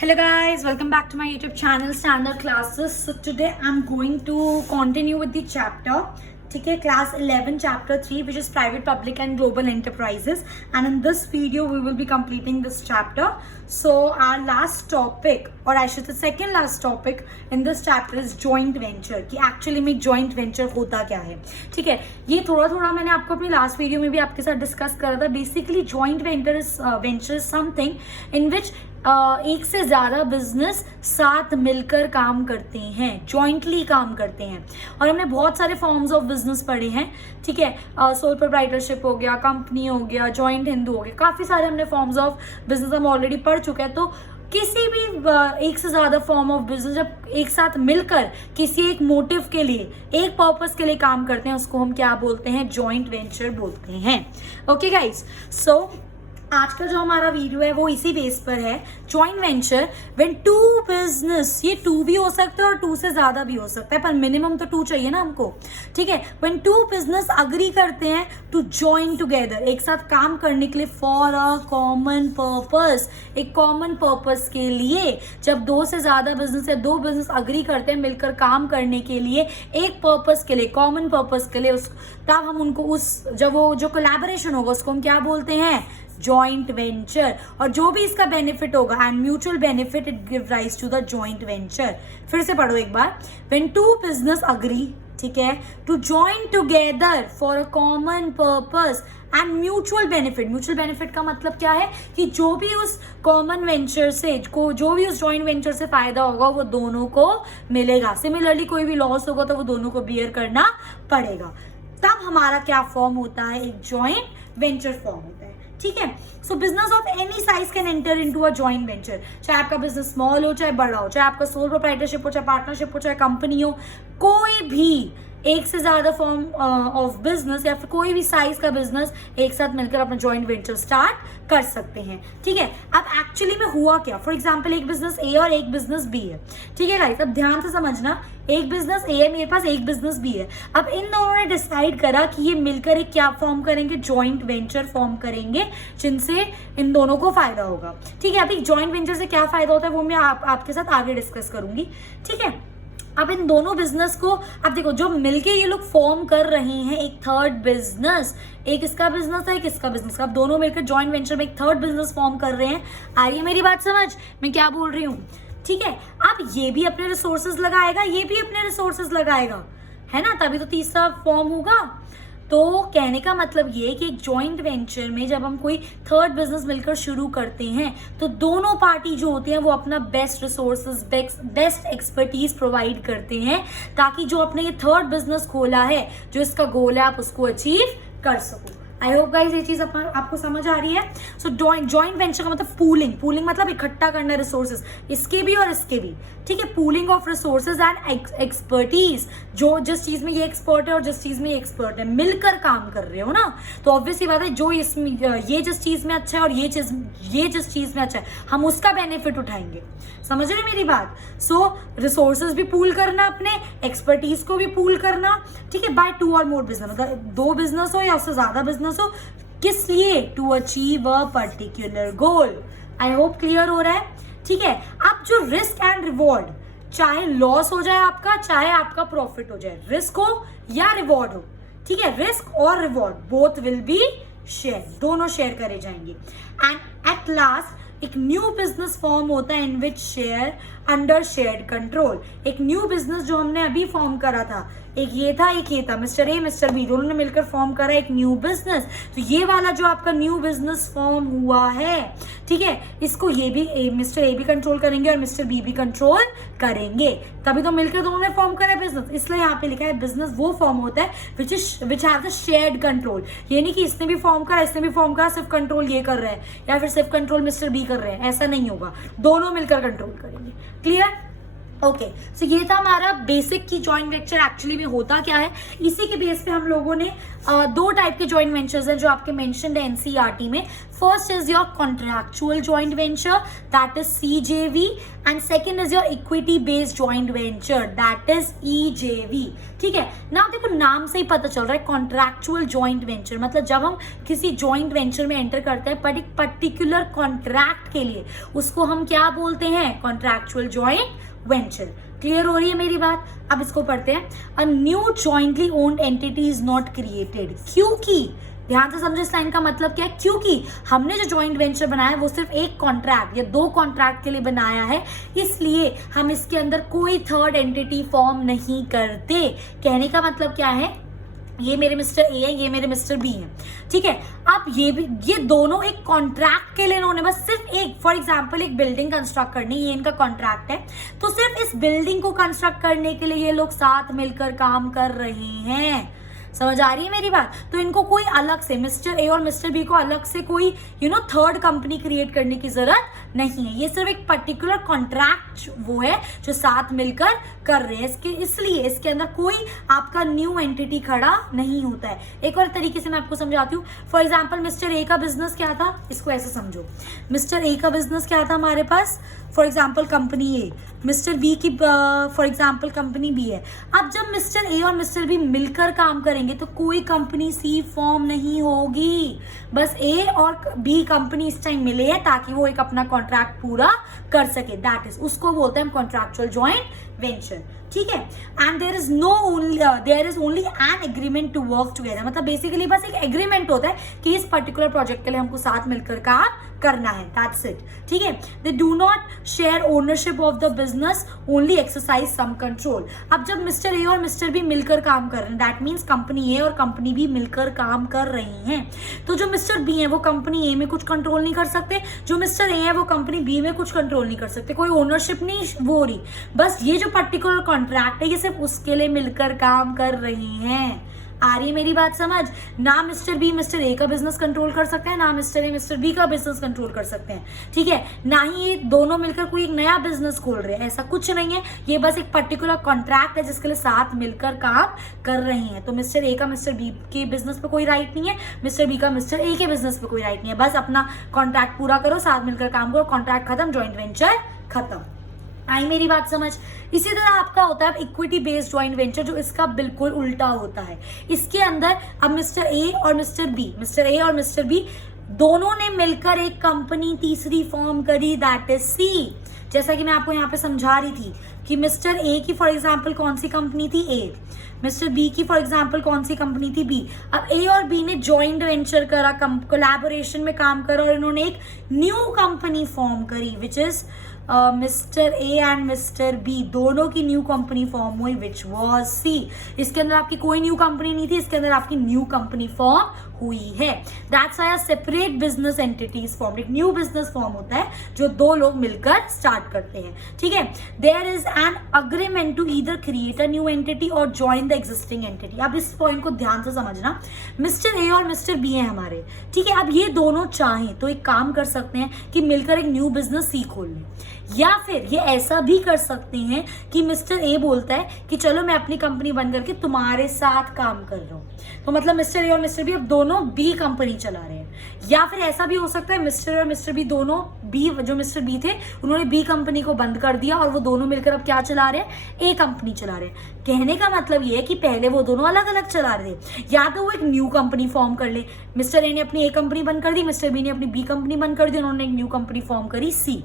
Hello guys, welcome back to my YouTube channel Standard Classes. So today I'm going to continue with the chapter, ठीक है, class 11 chapter 3 which is private, public and global enterprises, and in this video we will be completing this chapter. So our last topic, or I should say second last topic in this chapter is joint venture, कि actually में joint venture होता क्या है. ठीक है, ये थोड़ा थोड़ा मैंने आपको अपनी लास्ट वीडियो में भी आपके साथ डिस्कस करा था. Basically joint venture is something in which एक से ज़्यादा बिजनेस साथ मिलकर काम करते हैं, जॉइंटली काम करते हैं. और हमने बहुत सारे फॉर्म्स ऑफ बिजनेस पढ़े हैं. ठीक है, सोल प्रोप्राइटरशिप हो गया, कंपनी हो गया, जॉइंट हिंदू हो गया, काफ़ी सारे हमने फॉर्म्स ऑफ बिजनेस हम ऑलरेडी पढ़ चुके हैं. तो किसी भी एक से ज़्यादा फॉर्म ऑफ बिजनेस जब एक साथ मिलकर किसी एक मोटिव के लिए, एक पर्पस के लिए काम करते हैं, उसको हम क्या बोलते हैं? जॉइंट वेंचर बोलते हैं. ओके गाइज, सो आज का जो हमारा वीडियो है वो इसी बेस पर है. Joint venture when two business, ये टू भी हो सकता है और टू से ज्यादा भी हो सकता है, पर मिनिमम तो टू चाहिए ना हमको. ठीक है, व्हेन टू बिजनेस अग्री करते हैं टू जॉइन टुगेदर, एक साथ काम करने के लिए, फॉर अ कॉमन पर्पस, एक कॉमन पर्पस के लिए. जब दो से ज्यादा बिजनेस या दो बिजनेस अग्री करते हैं मिलकर काम करने के लिए, एक पर्पस के लिए, कॉमन पर्पस के लिए, तब हम उनको जब वो जो कोलैबोरेशन होगा उसको हम क्या बोलते हैं? Joint venture. और जो भी इसका बेनिफिट होगा, and mutual benefit, it give rise to the joint venture. फिर से पढ़ो एक बार. व्हेन टू बिजनेस अग्री, ठीक है, to join together for a common purpose and mutual benefit. Mutual benefit का मतलब क्या है? कि जो भी उस कॉमन वेंचर से जो भी उस जॉइंट वेंचर से फायदा होगा वो दोनों को मिलेगा. सिमिलरली कोई भी लॉस होगा तो वो दोनों को बियर करना पड़ेगा. तब हमारा क्या फॉर्म होता है? एक जॉइंट वेंचर फॉर्म होता है. ठीक है, सो business of any size can enter into a joint venture. चाहे आपका बिजनेस स्मॉल हो, चाहे बड़ा हो, चाहे आपका सोल प्रोप्राइटरशिप हो, चाहे पार्टनरशिप हो, चाहे कंपनी हो, कोई भी एक से ज्यादा फॉर्म ऑफ बिजनेस या फिर कोई भी साइज का बिजनेस एक साथ मिलकर अपना जॉइंट वेंचर स्टार्ट कर सकते हैं. ठीक है, अब एक्चुअली में हुआ क्या? फॉर एग्जांपल एक बिजनेस ए और एक बिजनेस बी है. ठीक है गाइस, अब ध्यान से समझना. एक बिजनेस ए है, मेरे पास एक बिजनेस बी है. अब इन दोनों ने डिसाइड करा कि ये मिलकर एक क्या फॉर्म करेंगे? जॉइंट वेंचर फॉर्म करेंगे, जिनसे इन दोनों को फायदा होगा. ठीक है, अभी जॉइंट वेंचर से क्या फायदा होता है वो मैं आपके साथ आगे डिस्कस करूंगी. ठीक है, अब इन दोनों बिजनेस को, अब देखो, जो मिलके ये लोग फॉर्म कर रहे हैं एक थर्ड बिजनेस, एक इसका बिजनेस है, एक इसका बिजनेस. अब दोनों मिलकर जॉइंट वेंचर में एक थर्ड बिजनेस फॉर्म कर रहे हैं. आ रही है मेरी बात समझ मैं क्या बोल रही हूँ? ठीक है, अब ये भी अपने रिसोर्सेज लगाएगा, ये भी अपने रिसोर्सेज लगाएगा, है ना, तभी तो तीसरा फॉर्म होगा. तो कहने का मतलब ये कि एक जॉइंट वेंचर में जब हम कोई थर्ड बिजनेस मिलकर शुरू करते हैं तो दोनों पार्टी जो होती हैं वो अपना best resources, best expertise provide करते हैं, ताकि जो अपने ये थर्ड बिजनेस खोला है, जो इसका गोल है, आप उसको अचीव कर सको. आई होप गाइज ये चीज आपको समझ आ रही है. सो जॉइंट वेंचर का मतलब पूलिंग मतलब इकट्ठा करना रिसोर्सेज, इसके भी और इसके भी. ठीक है, pooling of resources and expertise. जो जिस चीज में ये एक्सपर्ट है और जिस चीज में ये एक्सपर्ट है, मिलकर काम कर रहे हो ना, तो ऑब्वियसली बात है जो इसमें ये जिस चीज में अच्छा है और ये जिस चीज में अच्छा है, हम उसका बेनिफिट उठाएंगे. समझ रहे मेरी बात? सो रिसोर्सेज भी पूल करना, अपने एक्सपर्टीज को भी पूल करना. ठीक है, बाय टू और मोर बिजनेस, मतलब दो बिजनेस हो या उससे ज्यादा बिजनेस हो, किस लिए? To achieve a particular goal. I hope clear हो रहा है. ठीक है, अब जो रिस्क एंड रिवॉर्ड, चाहे लॉस हो जाए आपका, चाहे आपका प्रॉफिट हो जाए, रिस्क हो या रिवॉर्ड हो, ठीक है, रिस्क और reward both will be share, दोनों शेयर करे जाएंगे. एंड एट लास्ट एक न्यू बिजनेस फॉर्म होता है इन विच शेयर अंडर शेयर्ड कंट्रोल. एक न्यू बिजनेस जो हमने अभी फॉर्म करा था, एक ये था, मिस्टर ए मिस्टर बी दोनों ने मिलकर फॉर्म करा एक न्यू बिजनेस. तो ये वाला जो आपका न्यू बिजनेस फॉर्म हुआ है, ठीक है, इसको ये भी मिस्टर ए भी कंट्रोल करेंगे और मिस्टर बी भी कंट्रोल करेंगे, तभी तो मिलकर दोनों ने फॉर्म करा है बिजनेस. इसलिए यहाँ पे लिखा है बिजनेस वो फॉर्म होता है which have the shared control. ये नहीं कि इसने भी फॉर्म करा, इसने भी फॉर्म करा, सिर्फ कंट्रोल ये कर रहा है या फिर सिर्फ कंट्रोल मिस्टर बी कर रहे हैं, ऐसा नहीं होगा. दोनों मिलकर कंट्रोल करेंगे. क्लियर? ओके सो ये था हमारा बेसिक की जॉइंट वेंचर एक्चुअली में होता क्या है। इसी के बेस पे हम लोगों ने दो टाइप के जॉइंट वेंचर्स हैं जो आपके मेंशन्ड है एनसीईआरटी में। First is your contractual joint venture that is CJV and second is your equity based joint venture that is EJV. ठीक है ना, देखो नाम से ही पता चल रहा है कॉन्ट्रैक्चुअल जॉइंट वेंचर मतलब जब हम किसी जॉइंट वेंचर में एंटर करते हैं बट एक पर्टिकुलर कॉन्ट्रैक्ट के लिए उसको हम क्या बोलते हैं, कॉन्ट्रैक्चुअल जॉइंट वेंचर। क्लियर हो रही है मेरी बात? अब इसको पढ़ते हैं। A new jointly owned entity is not created, क्योंकि ध्यान से समझे इस लाइन का मतलब क्या है, क्योंकि हमने जो जॉइंट वेंचर बनाया है वो सिर्फ एक कॉन्ट्रैक्ट या दो कॉन्ट्रैक्ट के लिए बनाया है, इसलिए हम इसके अंदर कोई थर्ड एंटिटी फॉर्म नहीं करते। कहने का मतलब क्या है, ये मेरे मिस्टर ए है, ये मेरे मिस्टर बी है। ठीक है, अब ये दोनों एक कॉन्ट्रैक्ट के लिए इन्होंने बस सिर्फ एक, फॉर एग्जांपल एक बिल्डिंग कंस्ट्रक्ट करनी, ये इनका कॉन्ट्रैक्ट है, तो सिर्फ इस बिल्डिंग को कंस्ट्रक्ट करने के लिए ये लोग साथ मिलकर काम कर रहे हैं। समझ आ रही है मेरी बात? तो इनको कोई अलग से मिस्टर ए और मिस्टर बी को अलग से कोई थर्ड कंपनी क्रिएट करने की जरूरत नहीं है। ये सिर्फ एक पर्टिकुलर कॉन्ट्रैक्ट वो है जो साथ मिलकर कर रहे हैं, इसलिए इसके अंदर कोई आपका न्यू एंटिटी खड़ा नहीं होता है। एक और तरीके से मैं आपको समझाती हूँ। फॉर एग्जाम्पल मिस्टर ए का बिजनेस क्या था, इसको ऐसे समझो। मिस्टर ए का बिजनेस क्या था हमारे पास, for example company A, mister B की फॉर एग्जाम्पल कंपनी बी है। अब जब मिस्टर ए और मिस्टर बी मिलकर काम करेंगे तो कोई कंपनी सी फॉर्म नहीं होगी, बस ए और बी कंपनी इस टाइम मिले हैं ताकि वो एक अपना कॉन्ट्रैक्ट पूरा कर सके, दैट इज उसको बोलते हैं कॉन्ट्रैक्चुअल जॉइंट वेंचर। ठीक है, and there is only an agreement to work together, मतलब बेसिकली बस एक एग्रीमेंट होता है कि इस पर्टिकुलर प्रोजेक्ट के लिए हमको साथ मिलकर काम करना है, दैट्स इट। ठीक है, they do not share ownership of the business, only exercise some control. अब जब मिस्टर ए और मिस्टर बी मिलकर काम कर रहे हैं, दैट मीन्स कंपनी ए और कंपनी बी मिलकर काम कर रही हैं, तो जो मिस्टर बी है वो कंपनी ए में कुछ कंट्रोल नहीं कर सकते, जो मिस्टर ए है वो कंपनी बी में कुछ कंट्रोल नहीं कर सकते, कोई ओनरशिप नहीं वो हो रही। बस ये जो पर्टिकुलर कॉन्ट्रैक्ट है ये सिर्फ उसके लिए मिलकर काम कर रहे हैं। आ रही है मेरी बात समझ? ना मिस्टर बी मिस्टर ए का बिजनेस कंट्रोल कर सकते हैं, ना मिस्टर ए मिस्टर बी का बिजनेस कंट्रोल कर सकते हैं। ठीक है, ना ही ये दोनों मिलकर कोई एक नया बिजनेस खोल रहे हैं, ऐसा कुछ नहीं है। ये बस एक पर्टिकुलर कॉन्ट्रैक्ट है जिसके लिए साथ मिलकर काम कर रहे हैं। तो मिस्टर ए का मिस्टर बी के बिजनेस पे कोई राइट नहीं है, मिस्टर बी का मिस्टर ए के बिजनेस पे कोई राइट नहीं है। बस अपना कॉन्ट्रैक्ट पूरा करो, साथ मिलकर काम करो, कॉन्ट्रैक्ट खत्म, जॉइंट वेंचर खत्म। आई मेरी बात समझ? इसी तरह आपका होता है इक्विटी बेस्ड जॉइंट वेंचर, जो इसका बिल्कुल उल्टा होता है। इसके अंदर अब मिस्टर ए और मिस्टर बी दोनों ने मिलकर एक कंपनी तीसरी फॉर्म करी, दैट इज सी। जैसा कि मैं आपको यहाँ पे समझा रही थी कि मिस्टर ए की फॉर एग्जाम्पल कौन सी कंपनी थी, ए, मिस्टर बी की फॉर एग्जाम्पल कौन सी कंपनी थी, बी। अब ए और बी ने जॉइंट वेंचर करा, कोलैबोरेशन में काम करा और इन्होंने एक न्यू कंपनी फॉर्म करी which is mister A and mister B, दोनों की न्यू कंपनी फॉर्म हुई विच वॉज सी। इसके अंदर आपकी कोई न्यू कंपनी नहीं थी, इसके अंदर आपकी न्यू कंपनी फॉर्म हुई है। That's why separate business entities form, एक न्यू बिजनेस फॉर्म होता है जो दो लोग मिलकर स्टार्ट करते हैं। ठीक है, there is an agreement to either create a new entity और ज्वाइन द एग्जिस्टिंग एंटिटी। अब इस पॉइंट को ध्यान से समझना, मिस्टर ए और मिस्टर बी हैं हमारे। ठीक है, अब ये दोनों चाहें तो एक काम कर सकते हैं कि मिलकर एक न्यू बिजनेस सी खोल लें, या फिर ये ऐसा भी कर सकते हैं कि मिस्टर ए बोलता है कि चलो मैं अपनी कंपनी बंद करके तुम्हारे साथ काम कर रहा हूँ, तो मतलब मिस्टर ए और मिस्टर बी अब दोनों बी कंपनी चला रहे हैं। या फिर ऐसा भी हो सकता है मिस्टर ए और मिस्टर बी दोनों बी, जो मिस्टर बी थे उन्होंने बी कंपनी को बंद कर दिया और वो दोनों मिलकर अब क्या चला रहे हैं, ए कंपनी चला रहे हैं। कहने का मतलब ये है कि पहले वो दोनों अलग अलग चला रहे थे, या तो वो एक न्यू कंपनी फॉर्म कर ले, मिस्टर ए ने अपनी ए कंपनी बंद कर दी, मिस्टर बी ने अपनी बी कंपनी बंद कर दी, उन्होंने एक न्यू कंपनी फॉर्म करी सी,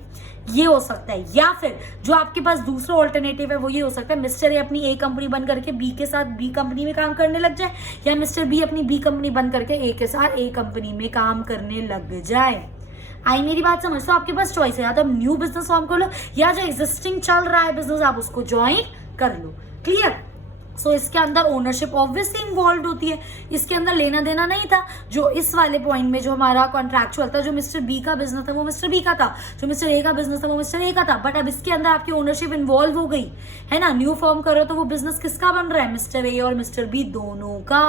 ये हो सकता है। या फिर जो आपके पास दूसरा ऑल्टरनेटिव है वो ये हो सकता है मिस्टर ए अपनी ए कंपनी बंद करके बी के साथ बी कंपनी में काम करने लग जाए, या मिस्टर बी अपनी बी कंपनी बंद करके ए के साथ ए कंपनी में काम करने लग जाए। आई मेरी बात समझ? तो आपके पास चॉइस है, या तो आप न्यू बिजनेस फॉर्म कर लो या जो एग्जिस्टिंग चल रहा है बिजनेस आप उसको ज्वाइन कर लो। क्लियर? सो इसके अंदर ओनरशिप ऑब्वियसली इन्वॉल्व होती है, इसके अंदर लेना देना नहीं था। जो इस वाले पॉइंट में जो हमारा कॉन्ट्रैक्चुअल था, जो मिस्टर बी का बिजनेस था वो मिस्टर बी का था, जो मिस्टर ए का बिजनेस था वो मिस्टर ए का था, बट अब इसके अंदर आपकी ओनरशिप इन्वॉल्व हो गई है ना, न्यू फॉर्म करो तो वो बिजनेस किसका बन रहा है, मिस्टर ए और मिस्टर बी दोनों का।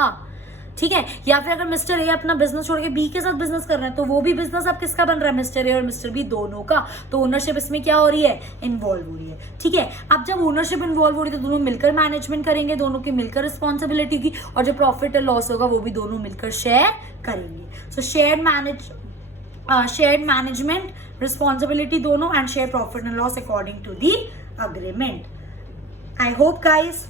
ठीक है। या फिर अगर मिस्टर ए अपना बिजनेस छोड़ के बी के साथ बिजनेस कर रहे हैं तो वो भी बिजनेस अब किसका बन रहा है, मिस्टर ए और मिस्टर बी दोनों का। तो ओनरशिप इसमें क्या हो रही है, इन्वॉल्व हो रही है, ठीक है। अब जब ओनरशिप इन्वॉल्व हो रही है तो दोनों मिलकर मैनेजमेंट करेंगे, दोनों की मिलकर रिस्पॉन्सिबिलिटी की, और जो प्रॉफिट और लॉस होगा वो भी दोनों मिलकर शेयर करेंगे। सो शेयर्ड मैनेजमेंट रिस्पॉन्सिबिलिटी दोनों and share profit and loss according to the agreement. I hope guys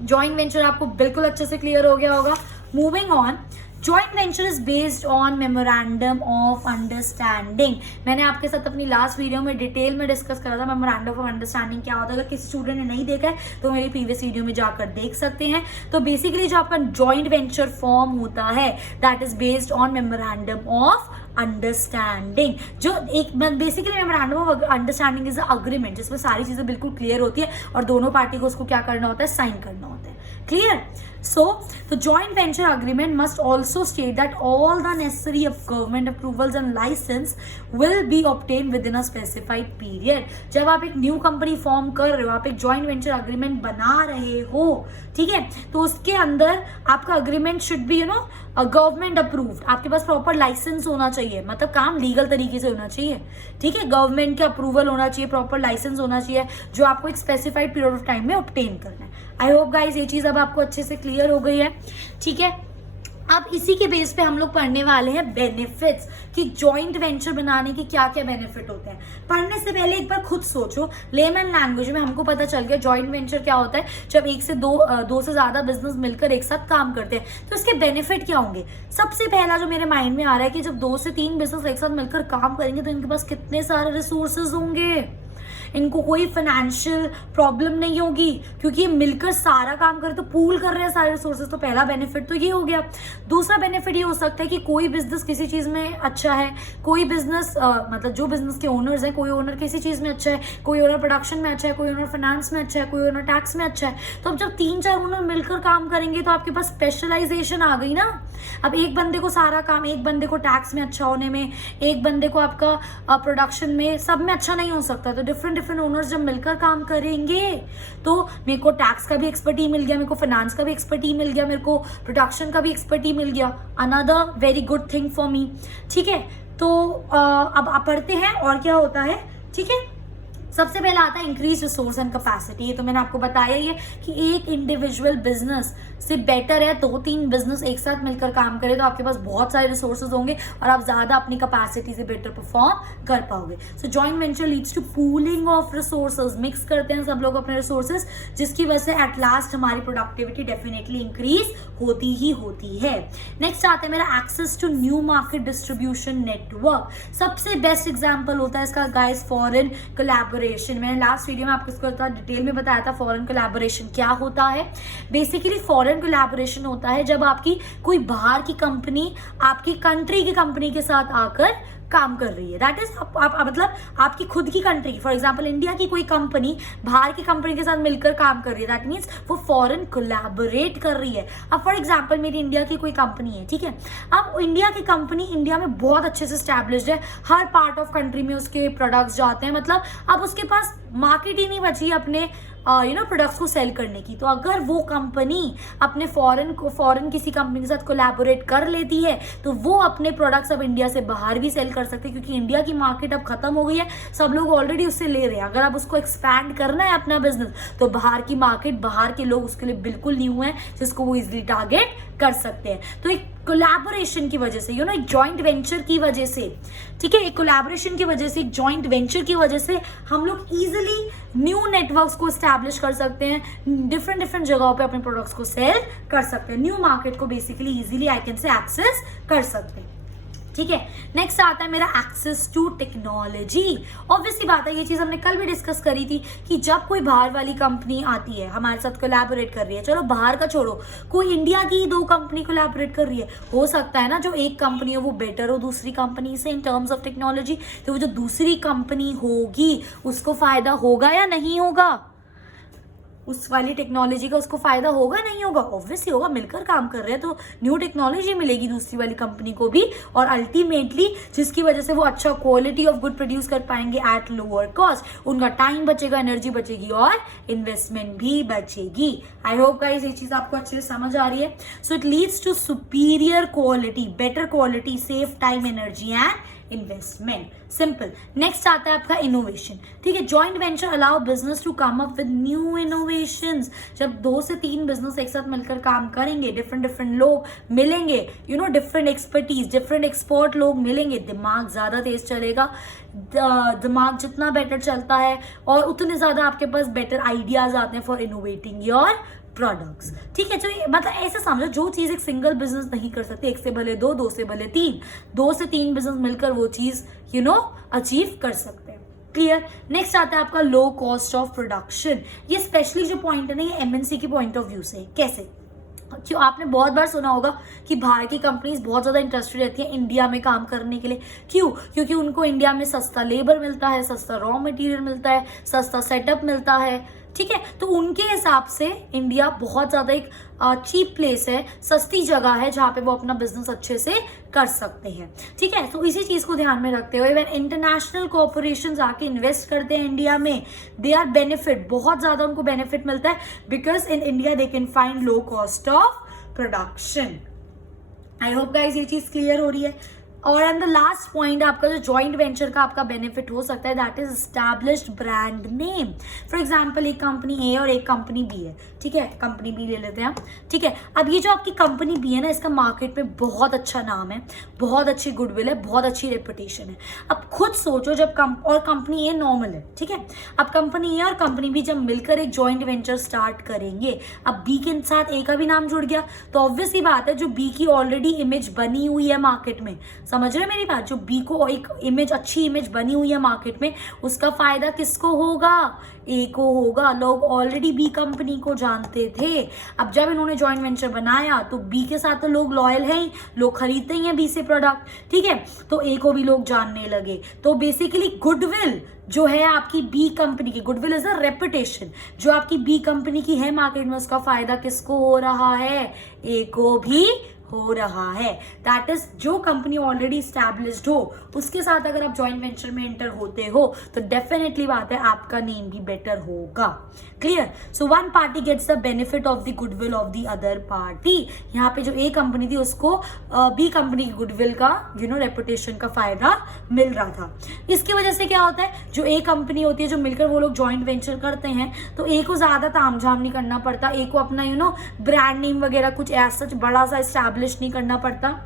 joint venture आपको बिल्कुल अच्छे से क्लियर हो गया होगा। Moving on, joint venture is based on memorandum of understanding. मैंने आपके साथ अपनी लास्ट वीडियो में डिटेल में डिस्कस करा था मेमोरेंडम ऑफ अंडरस्टैंडिंग क्या होता है। अगर किसी स्टूडेंट ने नहीं देखा है तो मेरी प्रीवियस वीडियो में जाकर देख सकते हैं। तो बेसिकली जो आपका जॉइंट वेंचर फॉर्म होता है that is based on memorandum of understanding. जो एक basically memorandum of understanding is agreement जिसमें सारी चीजें बिल्कुल क्लियर होती है और दोनों पार्टी को उसको क्या करना होता है, साइन करना होता है। Clear? So, the joint venture agreement must also state that all the necessary government approvals and license will be obtained within a specified period. जब आप एक न्यू कंपनी फॉर्म कर रहे हो, आप एक जॉइंट वेंचर अग्रीमेंट बना रहे हो, ठीक है, तो उसके अंदर आपका agreement should be government approved. आपके पास प्रॉपर लाइसेंस होना चाहिए, मतलब काम लीगल तरीके से होना चाहिए, ठीक है। गवर्नमेंट का अप्रूवल होना चाहिए, प्रॉपर लाइसेंस होना चाहिए जो आपको एक स्पेसिफाइड पीरियड ऑफ टाइम में ऑब्टेन करना है। आई होप गाइज ये चीज अब आपको अच्छे से क्लियर हो गई है, ठीक है। अब इसी के बेस पे हम लोग पढ़ने वाले हैं बेनिफिट्स कि जॉइंट वेंचर बनाने के क्या क्या बेनिफिट होते हैं। पढ़ने से पहले एक बार खुद सोचो, लेमन लैंग्वेज में हमको पता चल गया जॉइंट वेंचर क्या होता है, जब एक से दो से ज्यादा बिजनेस मिलकर एक साथ काम करते हैं तो इसके बेनिफिट क्या होंगे। सबसे पहला जो मेरे माइंड में आ रहा है कि जब 2 से 3 बिजनेस एक साथ मिलकर काम करेंगे तो इनके पास कितने सारे रिसोर्सेज होंगे, इनको कोई फाइनेंशियल प्रॉब्लम नहीं होगी क्योंकि ये मिलकर सारा काम करे तो पूल कर रहे हैं सारे रिसोर्सेज। तो पहला बेनिफिट तो ये हो गया। दूसरा बेनिफिट ये हो सकता है कि कोई बिजनेस किसी चीज में अच्छा है, कोई बिजनेस मतलब जो बिजनेस के ओनर्स हैं, कोई ओनर किसी चीज में अच्छा है, कोई ओनर प्रोडक्शन में अच्छा है, कोई ओनर फाइनेंस में अच्छा है, कोई ओनर टैक्स में अच्छा है। तो अब जब 3-4 ओनर मिलकर काम करेंगे तो आपके पास स्पेशलाइजेशन आ गई ना। अब एक बंदे को सारा काम, एक बंदे को टैक्स में अच्छा होने में, एक बंदे को आपका प्रोडक्शन में, सब में अच्छा नहीं हो सकता। तो डिफरेंट ओनर्स जब मिलकर काम करेंगे तो मेरे को टैक्स का भी एक्सपर्टी मिल गया, मेरे को फाइनेंस का भी एक्सपर्टी मिल गया, मेरे को प्रोडक्शन का भी एक्सपर्टी मिल गया। Another very good thing for me, ठीक है। तो अब आप पढ़ते हैं और क्या होता है, ठीक है। सबसे पहला आता है इंक्रीज रिसोर्स एंड कैपेसिटी। ये तो मैंने आपको बताया ही है कि एक इंडिविजुअल बिजनेस से बेटर है 2-3 बिजनेस एक साथ मिलकर काम करे तो आपके पास बहुत सारे रिसोर्सेज होंगे और आप ज्यादा अपनी कैपेसिटी से बेटर परफॉर्म कर पाओगे। So joint venture leads to pooling of resources, mix करते हैं सब लोग अपने रिसोर्सेज, जिसकी वजह से एट लास्ट हमारी प्रोडक्टिविटी डेफिनेटली इंक्रीज होती ही होती है। नेक्स्ट आता है मेरा access to new market distribution network. सबसे बेस्ट एग्जाम्पल होता है इसका गाइस फॉरेन कोलैबोरेशन। मैंने लास्ट वीडियो में आपको इसको डिटेल में बताया था फॉरेन कोलैबोरेशन क्या होता है। बेसिकली फॉरेन कोलैबोरेशन होता है जब आपकी कोई बाहर की कंपनी आपकी कंट्री की कंपनी के साथ आकर काम कर रही है। दैट इज मतलब आपकी खुद की कंट्री, फॉर एग्जांपल इंडिया की कोई कंपनी बाहर की कंपनी के साथ मिलकर काम कर रही है, दैट मीन्स वो फॉरेन कोलैबोरेट कर रही है। अब फॉर एग्जांपल मेरी इंडिया की कोई कंपनी है, ठीक है। अब इंडिया की कंपनी इंडिया में बहुत अच्छे से स्टैब्लिश्ड है, हर पार्ट ऑफ कंट्री में उसके प्रोडक्ट्स जाते हैं, मतलब अब उसके पास मार्केट ही नहीं बची अपने प्रोडक्ट्स को सेल करने की। तो अगर वो कंपनी अपने फॉरेन किसी कंपनी के साथ कोलैबोरेट कर लेती है तो वो अपने प्रोडक्ट्स अब इंडिया से बाहर भी सेल कर सकते हैं क्योंकि इंडिया की मार्केट अब खत्म हो गई है, सब लोग ऑलरेडी उससे ले रहे हैं। अगर आप उसको एक्सपैंड करना है अपना बिजनेस तो बाहर की मार्केट, बाहर के लोग उसके लिए बिल्कुल न्यू है जिसको वो इजिली टारगेट कर सकते हैं। तो एक कोलैबोरेशन की वजह से एक जॉइंट वेंचर की वजह से, ठीक है, एक कोलैबोरेशन की वजह से, एक जॉइंट वेंचर की वजह से हम लोग इजीली न्यू नेटवर्क्स को एस्टैब्लिश कर सकते हैं, डिफरेंट जगहों पे अपने प्रोडक्ट्स को सेल कर सकते हैं, न्यू मार्केट को बेसिकली इजीली आई कैन से एक्सेस कर सकते हैं, ठीक है। नेक्स्ट आता है मेरा एक्सेस टू टेक्नोलॉजी। ऑब्वियसली बात है, ये चीज हमने कल भी डिस्कस करी थी कि जब कोई बाहर वाली कंपनी आती है हमारे साथ कोलैबोरेट कर रही है, चलो बाहर का छोड़ो, कोई इंडिया की 2 कंपनी कोलैबोरेट कर रही है, हो सकता है ना जो एक कंपनी हो वो बेटर हो दूसरी कंपनी से इन टर्म्स ऑफ टेक्नोलॉजी, तो वो जो दूसरी कंपनी होगी उसको फायदा होगा या नहीं होगा। उस वाली टेक्नोलॉजी का उसको फायदा होगा नहीं होगा? ऑब्वियसली होगा, मिलकर काम कर रहे हैं तो न्यू टेक्नोलॉजी मिलेगी दूसरी वाली कंपनी को भी, और अल्टीमेटली जिसकी वजह से वो अच्छा क्वालिटी ऑफ गुड प्रोड्यूस कर पाएंगे एट लोअर कॉस्ट, उनका टाइम बचेगा, एनर्जी बचेगी और इन्वेस्टमेंट भी बचेगी। आई होप गाइस ये चीज आपको अच्छे से समझ आ रही है। So it leads to superior quality, better quality, save time, energy and investment. Simple. Next आता है आपका इनोवेशन। ठीक है, joint venture allow business to come up with new innovations. जब 2 से 3 बिजनेस एक साथ मिलकर काम करेंगे, डिफरेंट लोग मिलेंगे, डिफरेंट एक्सपर्टीज, डिफरेंट एक्सपर्ट लोग मिलेंगे, दिमाग ज्यादा तेज चलेगा। दिमाग जितना बेटर चलता है और उतने ज्यादा आपके पास बेटर आइडियाज आते हैं फॉर इनोवेटिंग योर प्रोडक्ट्स। ठीक है, तो मतलब ऐसे समझो, जो चीज एक सिंगल बिजनेस नहीं कर सकते, 1 से भले 2, 2 से भले 3, 2 से 3 बिजनेस मिलकर वो चीज अचीव कर सकते हैं। क्लियर। नेक्स्ट आता है आपका लो कॉस्ट ऑफ प्रोडक्शन। ये स्पेशली जो पॉइंट है ना, ये एमएनसी के पॉइंट ऑफ व्यू से। कैसे? क्यों, आपने बहुत बार सुना होगा कि बाहर की कंपनीज बहुत ज़्यादा इंटरेस्टेड रहती हैं इंडिया में काम करने के लिए। क्यों? क्योंकि उनको इंडिया में सस्ता लेबर मिलता है, सस्ता रॉ मटेरियल मिलता है, सस्ता सेटअप मिलता है। ठीक है, तो उनके हिसाब से इंडिया बहुत ज़्यादा एक चीप प्लेस है, सस्ती जगह है जहाँ पे वो अपना बिजनेस अच्छे से कर सकते हैं। ठीक है, तो इसी चीज़ को ध्यान में रखते हुए व्हेन इंटरनेशनल कॉर्पोरेशंस आके इन्वेस्ट करते हैं इंडिया में, दे आर बेनिफिट, बहुत ज़्यादा उनको बेनिफिट मिलता है, because in India they can find low cost of production. I hope guys ये चीज़ क्लियर हो रही है। और एंड द लास्ट पॉइंट आपका जो जॉइंट वेंचर का आपका बेनिफिट हो सकता है, that is established brand name. For example एक कंपनी ए और एक कंपनी बी है। ठीक है, कंपनी बी ले लेते हैं हम। ठीक है, अब ये जो आपकी कंपनी बी है ना, इसका मार्केट में बहुत अच्छा नाम है, बहुत अच्छी गुडविल है, बहुत अच्छी रेपुटेशन है। अब खुद सोचो, जब कंपनी ए नॉर्मल है, ठीक है, अब कंपनी ए और कंपनी बी जब मिलकर एक जॉइंट वेंचर स्टार्ट करेंगे, अब बी के साथ ए का भी नाम जुड़ गया, तो ऑब्वियस ही बात है जो बी की ऑलरेडी इमेज बनी हुई है मार्केट में, समझ रहे मेरी बात, जो बी को एक इमेज, अच्छी इमेज बनी हुई है मार्केट में, उसका फायदा किसको होगा? ए को होगा। लोग ऑलरेडी बी कंपनी को जानते थे, अब जब इन्होंने जॉइंट वेंचर बनाया तो बी के साथ तो लोग लॉयल हैं ही, लोग खरीदते ही हैं बी से प्रोडक्ट। ठीक है, तो ए को भी लोग जानने लगे, तो बेसिकली गुडविल जो है आपकी बी कंपनी की, गुडविल इज अ रेपुटेशन जो आपकी बी कंपनी की है मार्केट में, उसका फायदा किसको हो रहा है? ए को भी हो रहा है। दैट इज जो कंपनी ऑलरेडी स्टैब्लिश्ड हो उसके साथ अगर आप जॉइंट वेंचर में एंटर होते हो तो डेफिनेटली बात है आपका नेम भी बेटर होगा। Clear? So one party gets the benefit of the goodwill of the other party. यहाँ पे जो ए कंपनी थी उसको बी कंपनी की गुडविल का रेपुटेशन का फायदा मिल रहा था। इसकी वजह से क्या होता है, जो ए कंपनी होती है, जो मिलकर वो लोग जॉइंट वेंचर करते हैं, तो ए को ज्यादा तामझाम नहीं करना पड़ता, ए को अपना ब्रांड नेम वगैरह कुछ ऐसा बड़ा सा एस्टैब्लिश नहीं करना पड़ता।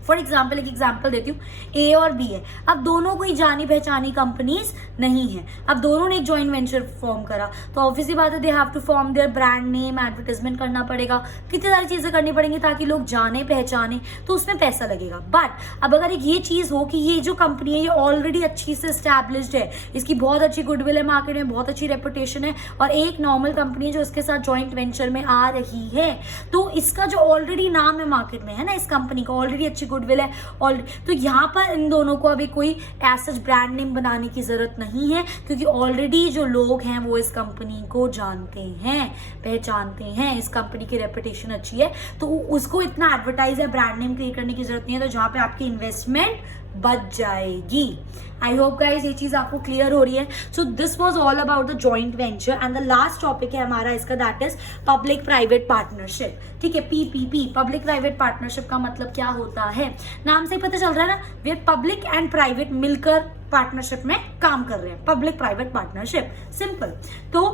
फॉर एग्जाम्पल एक एग्जाम्पल देती हूँ, ए और बी है, अब दोनों कोई जानी पहचानी कंपनीज नहीं है, अब दोनों ने एक जॉइंट वेंचर फॉर्म करा, तो ऑब्वियसली बात है they have to form their brand name, advertisement करना पड़ेगा, कितनी सारी चीजें करनी पड़ेंगी ताकि लोग जाने पहचाने, तो उसमें पैसा लगेगा। बट अब अगर एक ये चीज हो कि ये जो कंपनी है ये ऑलरेडी अच्छी से एस्टैब्लिश्ड है, इसकी बहुत अच्छी गुडविल है मार्केट में, बहुत अच्छी रेपुटेशन है, और एक नॉर्मल कंपनी है जो इसके साथ जॉइंट वेंचर में आ रही है, तो इसका जो ऑलरेडी नाम है मार्केट में, है ना, इस कंपनी का ऑलरेडी अच्छी गुडविल है ऑलरेडी, तो यहाँ पर इन दोनों को अभी कोई ऐसा ब्रांड नेम बनाने की जरूरत नहीं है, क्योंकि ऑलरेडी जो लोग हैं वो इस कंपनी को जानते हैं, पहचानते हैं, इस कंपनी की रेपुटेशन अच्छी है, तो उसको इतना एडवर्टाइज या ब्रांड नेम क्रिएट करने की जरूरत नहीं है, तो जहाँ पे आपकी इन्वेस्टमेंट बच जाएगी। आई होप गाइज ये चीज आपको क्लियर हो रही है। So this was all about the joint venture and the last topic है हमारा इसका, that is public private partnership. ठीक है, पीपीपी, पब्लिक प्राइवेट पार्टनरशिप का मतलब क्या होता है, नाम से ही पता चल रहा है ना, वे पब्लिक एंड प्राइवेट मिलकर पार्टनरशिप में काम कर रहे हैं, पब्लिक प्राइवेट पार्टनरशिप, सिंपल। तो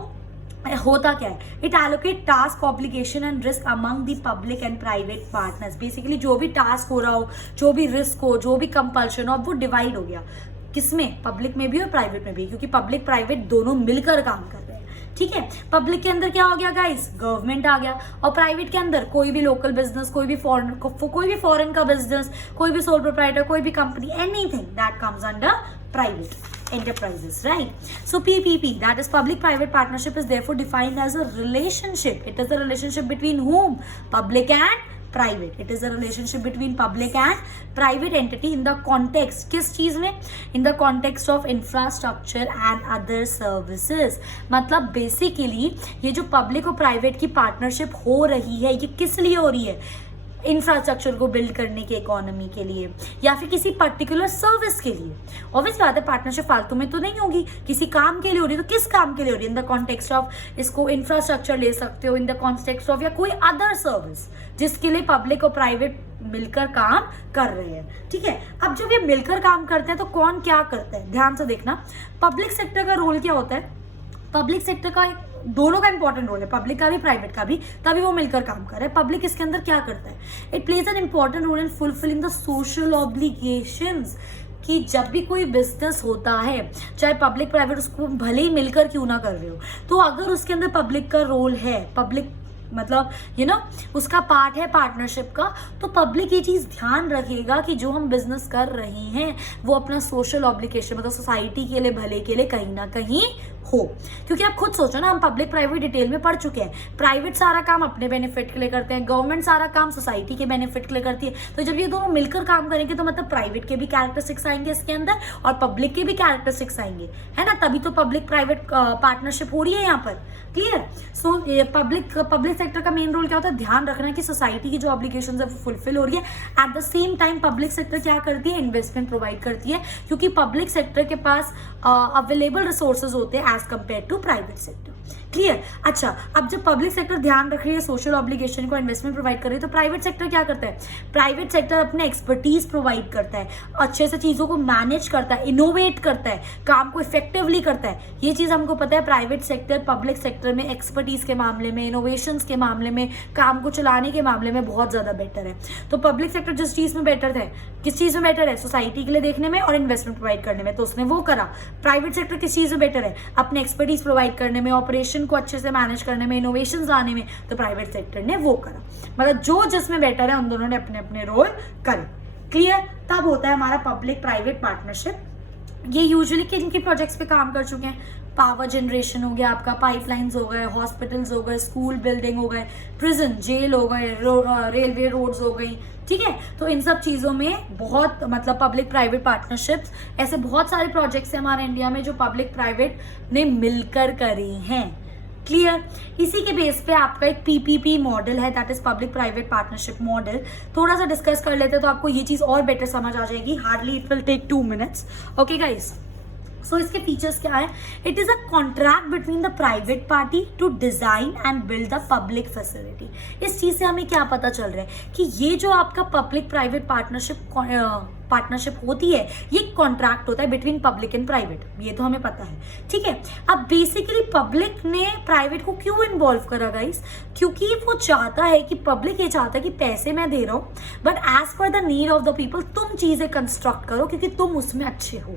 होता क्या है, it allocate task, obligation and risk among the public and private partners. Basically जो भी टास्क हो रहा हो, जो भी रिस्क हो, जो भी कंपल्शन हो, वो डिवाइड हो गया, किसमें, पब्लिक में भी और प्राइवेट में भी, क्योंकि पब्लिक प्राइवेट दोनों मिलकर काम कर रहे हैं। ठीक है, पब्लिक के अंदर क्या हो गया गाइस, गवर्नमेंट आ गया, और प्राइवेट के अंदर कोई भी लोकल बिजनेस, कोई भी फॉरेन का बिजनेस, कोई भी सोल प्रोप्राइटर, कोई भी company, anything that comes under private enterprises, right? So PPP, that is public private partnership, is therefore defined as a relationship. It is a relationship between whom? Public and private. It is a relationship between public and private entity in the context, किस चीज में, in the context of infrastructure and other services. मतलब basically ये जो public और private की partnership हो रही है ये किस लिए हो रही है, इंफ्रास्ट्रक्चर को बिल्ड करने के, इकोनॉमी के लिए, या फिर किसी पर्टिकुलर सर्विस के लिए. ऑब्वियस बात है पार्टनरशिप फालतू में तो नहीं होगी, किसी काम के लिए हो रही है. तो किस काम के लिए हो रही है, इन द कॉन्टेक्स्ट ऑफ, इसको इंफ्रास्ट्रक्चर ले सकते हो, इन द कॉन्टेक्स्ट ऑफ या कोई अदर सर्विस जिसके लिए पब्लिक और प्राइवेट मिलकर काम कर रहे हैं. ठीक है, अब जब ये मिलकर काम करते हैं तो कौन क्या करता है, ध्यान से देखना. पब्लिक सेक्टर का रोल क्या होता है, पब्लिक सेक्टर का दोनों का इंपॉर्टेंट रोल है, पब्लिक का भी प्राइवेट का भी, तभी वो मिलकर काम कर रहा है. पब्लिक इसके अंदर क्या करता है, it plays an important role in fulfilling the social obligations. कि जब भी कोई बिजनेस होता है, चाहे पब्लिक प्राइवेट, उसको भले ही मिलकर क्यों ना कर रहे हो, तो अगर उसके अंदर पब्लिक का रोल है, पब्लिक मतलब उसका पार्ट है पार्टनरशिप का, तो पब्लिक ये चीज ध्यान रखेगा कि जो हम बिजनेस कर रहे हैं वो अपना सोशल ऑब्लिगेशन, मतलब सोसाइटी के लिए, भले के लिए कहीं ना कहीं हो. क्योंकि आप खुद सोचो ना, हम पब्लिक प्राइवेट डिटेल में पढ़ चुके हैं. प्राइवेट सारा काम अपने बेनिफिट के लिए करते हैं, गवर्नमेंट सारा काम सोसाइटी के बेनिफिट के लिए करती है. तो जब ये दोनों मिलकर काम करेंगे तो मतलब प्राइवेट के भी कैरेक्टरिस्टिक्स आएंगे इसके अंदर और पब्लिक के भी कैरेक्टरिस्टिक्स आएंगे, है ना. तभी तो पब्लिक प्राइवेट पार्टनरशिप हो रही है यहाँ पर. क्लियर. सो पब्लिक सेक्टर का मेन रोल क्या होता है, ध्यान रखना कि सोसाइटी की जो ऑब्लिगेशंस है वो फुलफिल हो रही है. At the same time public sector क्या करती है, इन्वेस्टमेंट प्रोवाइड करती है, क्योंकि पब्लिक सेक्टर के पास अवेलेबल रिसोर्सेज होते हैं as compare to private sector. Clear. अच्छा, अब जब पब्लिक सेक्टर ध्यान रख रही है, सोशल ऑब्लिगेशन को, इन्वेस्टमेंट प्रोवाइड कर रही है, तो प्राइवेट सेक्टर क्या करता है, प्राइवेट सेक्टर अपने एक्सपर्टीज प्रोवाइड करता है, अच्छे से चीजों को मैनेज करता है, इनोवेट करता है, काम को इफेक्टिवली करता है. ये चीज हमको पता है, प्राइवेट सेक्टर पब्लिक सेक्टर में एक्सपर्टीज के मामले में, इनोवेशंस के मामले में, काम को चलाने के मामले में बहुत ज्यादा बेटर है. तो पब्लिक सेक्टर जिस चीज में बेटर है, किस चीज में बेटर है, सोसाइटी के लिए देखने में और इन्वेस्टमेंट प्रोवाइड करने में, तो उसने वो करा. प्राइवेट सेक्टर किस चीज में बेटर है, अपने एक्सपर्टीज प्रोवाइड करने में, ऑपरेशन को अच्छे से मैनेज करने में, इनोवेशन लाने में, तो प्राइवेट सेक्टर ने वो करा. मतलब जो जिसमें बेटर है उन दोनों ने अपने अपने रोल करे. क्लियर. तब होता है हमारा पब्लिक प्राइवेट पार्टनरशिप. ये यूजुअली किन के प्रोजेक्ट्स पे काम कर चुके हैं, पावर जनरेशन हो गया आपका, पाइपलाइंस हो गए, हॉस्पिटल्स हो गए, स्कूल बिल्डिंग हो गए, प्रिजन जेल हो गए, रेलवे रोड्स हो गई. ठीक है, तो इन सब चीज़ों में बहुत मतलब पब्लिक प्राइवेट पार्टनरशिप्स, ऐसे बहुत सारे प्रोजेक्ट्स हैं हमारे इंडिया में जो पब्लिक प्राइवेट ने मिलकर करे हैं. क्लियर. इसी के बेस पे आपका एक पीपीपी मॉडल है, that is public private partnership model. थोड़ा सा डिस्कस कर लेते हैं तो आपको ये चीज़ और बेटर समझ आ जाएगी. Hardly it will take 2 minutes. Okay guys, so इसके फीचर्स क्या है, it is a contract between the private party to design and build the public facility. इस चीज से हमें क्या पता चल रहा है कि ये जो आपका पब्लिक प्राइवेट पार्टनरशिप होती है, ये कॉन्ट्रैक्ट होता है बिटवीन पब्लिक एंड प्राइवेट, ये तो हमें पता है. ठीक है, अब बेसिकली पब्लिक ने प्राइवेट को क्यों इन्वॉल्व करा गाइस, क्योंकि वो चाहता है कि पब्लिक ये चाहता है कि पैसे मैं दे रहा हूँ but as per the need of the people तुम चीजें कंस्ट्रक्ट करो क्योंकि तुम उसमें अच्छे हो.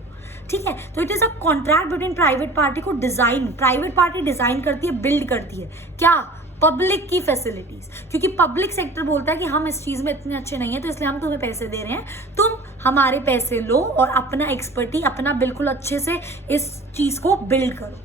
ठीक है, तो it is a contract between private party को डिजाइन, प्राइवेट पार्टी डिजाइन करती है, बिल्ड करती है क्या, पब्लिक की फैसिलिटीज. क्योंकि पब्लिक सेक्टर बोलता है कि हम इस चीज में इतने अच्छे नहीं है तो इसलिए हम तुम्हें पैसे दे रहे हैं, तुम हमारे पैसे लो और अपना एक्सपर्टी, अपना बिल्कुल अच्छे से इस चीज को बिल्ड करो.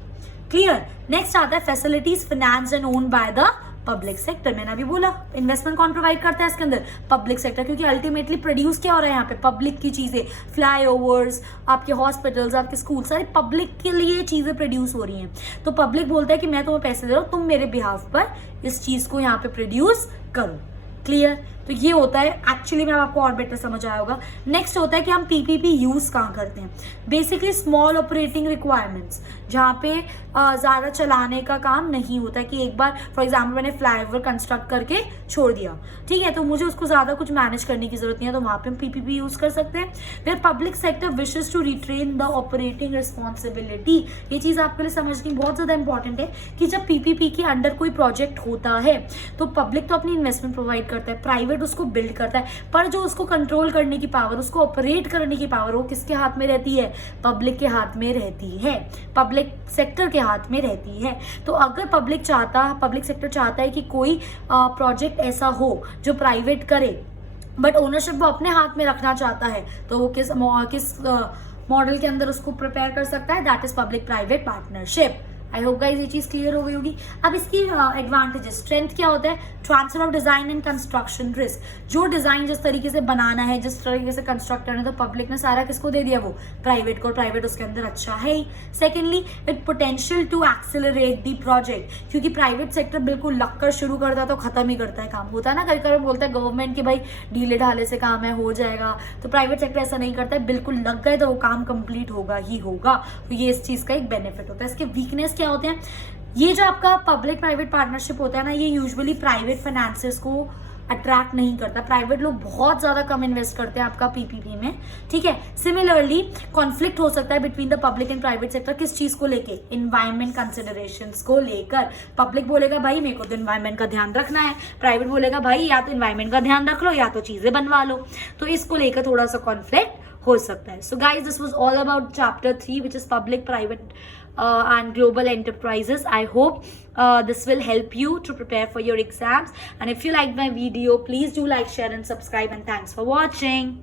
क्लियर. नेक्स्ट आता है facilities finance and own by the public sector. मैंने अभी बोला इन्वेस्टमेंट कौन प्रोवाइड करता है इसके अंदर, पब्लिक सेक्टर, क्योंकि अल्टीमेटली प्रोड्यूस क्या हो रहा है यहाँ पे, पब्लिक की चीजें, फ्लाईओवर्स, आपके हॉस्पिटल्स, आपके स्कूल, सारे पब्लिक के लिए चीजें प्रोड्यूस हो रही हैं. तो पब्लिक बोलता है कि मैं तुम्हें पैसे दे रहा हूँ, तुम मेरे बिहाफ पर इस चीज को यहाँ पे प्रोड्यूस करो. क्लियर. तो ये होता है, एक्चुअली में आपको और बेटर समझ आया होगा. नेक्स्ट होता है कि हम पीपीपी यूज कहाँ करते हैं, बेसिकली स्मॉल ऑपरेटिंग रिक्वायरमेंट्स, जहाँ पे ज़्यादा चलाने का काम नहीं होता है कि एक बार फॉर एग्जाम्पल मैंने फ्लाईओवर कंस्ट्रक्ट करके छोड़ दिया, ठीक है, तो मुझे उसको ज़्यादा कुछ मैनेज करने की जरूरत नहीं है, तो वहाँ पे हम पीपीपी यूज़ कर सकते हैं. फिर public sector wishes to retrain the operating responsibility. ये चीज़ आपके लिए समझनी बहुत ज़्यादा इंपॉर्टेंट है कि जब पीपीपी के अंडर कोई प्रोजेक्ट होता है तो पब्लिक तो अपनी इन्वेस्टमेंट प्रोवाइड करता है, प्राइवेट उसको बिल्ड करता है, पर जो उसको कंट्रोल करने की पावर, उसको ऑपरेट करने की पावर, वो किसके हाथ में रहती है, पब्लिक के हाथ में रहती है, पब्लिक सेक्टर के हाथ में रहती है. तो अगर पब्लिक सेक्टर चाहता है कि कोई प्रोजेक्ट ऐसा हो जो प्राइवेट करे बट ओनरशिप वो अपने हाथ में रखना चाहता है, तो वो किस मॉडल के अंदर उसको प्रिपेयर कर सकता है, that is public private partnership. I hope guys ये चीज़ क्लियर हो गई होगी। अब इसकी एडवांटेजेस, स्ट्रेंथ क्या होता है, transfer of design and construction risk, जो डिजाइन जिस तरीके से बनाना है, जिस तरीके से कंस्ट्रक्ट करना है, तो पब्लिक ने सारा किसको दे दिया, वो प्राइवेट को, और प्राइवेट उसके अंदर अच्छा है ही। Secondly it potential to accelerate the project, क्योंकि प्राइवेट सेक्टर बिल्कुल लग कर शुरू करता है तो खत्म ही करता है काम, होता है ना कभी कभी बोलता है गवर्नमेंट कि भाई ढीले ढाले से काम है, हो जाएगा, तो प्राइवेट सेक्टर ऐसा नहीं करता है, बिल्कुल लग गए तो वो काम कंप्लीट होगा ही होगा। तो ये इस चीज़ का एक बेनिफिट होता है। इसके वीकनेस क्या होते हैं, ये जो आपका पब्लिक प्राइवेट पार्टनरशिप होता है ना, ये यूजुअली प्राइवेट फाइनेंसर्स को अट्रैक्ट नहीं करता, प्राइवेट लोग बहुत ज्यादा कम इन्वेस्ट करते हैं आपका पीपीपी में, ठीक है। सिमिलरली कॉन्फ्लिक्ट हो सकता है between the public and private sector, किस चीज को लेके, इन्वायरमेंट कंसिडरेशंस को लेकर। पब्लिक बोलेगा भाई मेरे को तो इन्वायरमेंट का ध्यान रखना है, प्राइवेट बोलेगा भाई या तो इन्वायरमेंट का ध्यान रख लो या तो चीजें बनवा लो, तो इसको लेकर थोड़ा सा कॉन्फ्लिक्ट हो सकता है। So guys this was all about chapter 3 which is public private and global enterprises. I hope this will help you to prepare for your exams, and if you like my video please do like, share and subscribe, and thanks for watching.